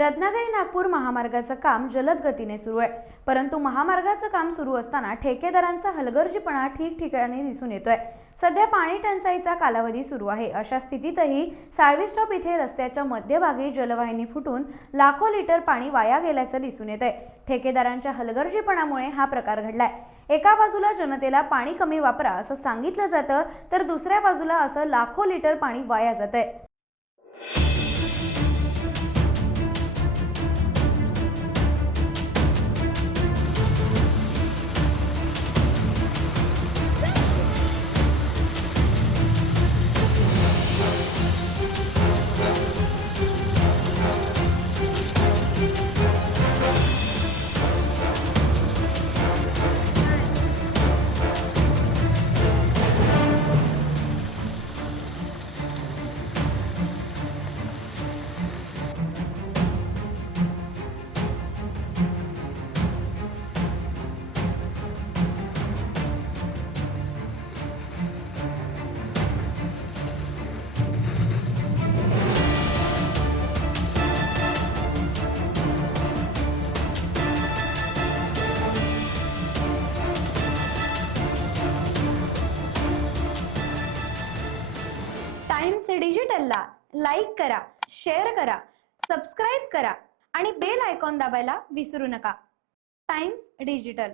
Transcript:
रत्नागिरी नागपूर महामार्गाचं काम जलद गतीने सुरू आहे, परंतु महामार्गाचं काम सुरू असताना ठेकेदारांचा हलगर्जीपणा ठिकठिकाणी दिसून येतोय। सध्या पाणी टंचाईचा कालावधी सुरू आहे। अशा स्थितीतही साळवी स्टॉप इथे रस्त्याच्या मध्यभागी जलवाहिनी फुटून लाखो लिटर पाणी वाया गेल्याचं दिसून येतंय। ठेकेदारांच्या हलगर्जीपणामुळे हा प्रकार घडलाय। एका बाजूला जनतेला पाणी कमी वापरा असं सांगितलं जातं, तर दुसऱ्या बाजूला असं लाखो लिटर पाणी वाया जातंय। टाइम्स डिजिटलला लाईक करा, शेअर करा, सबस्क्राइब करा आणि बेल आयकॉन दाबायला विसरू नका। Times digital.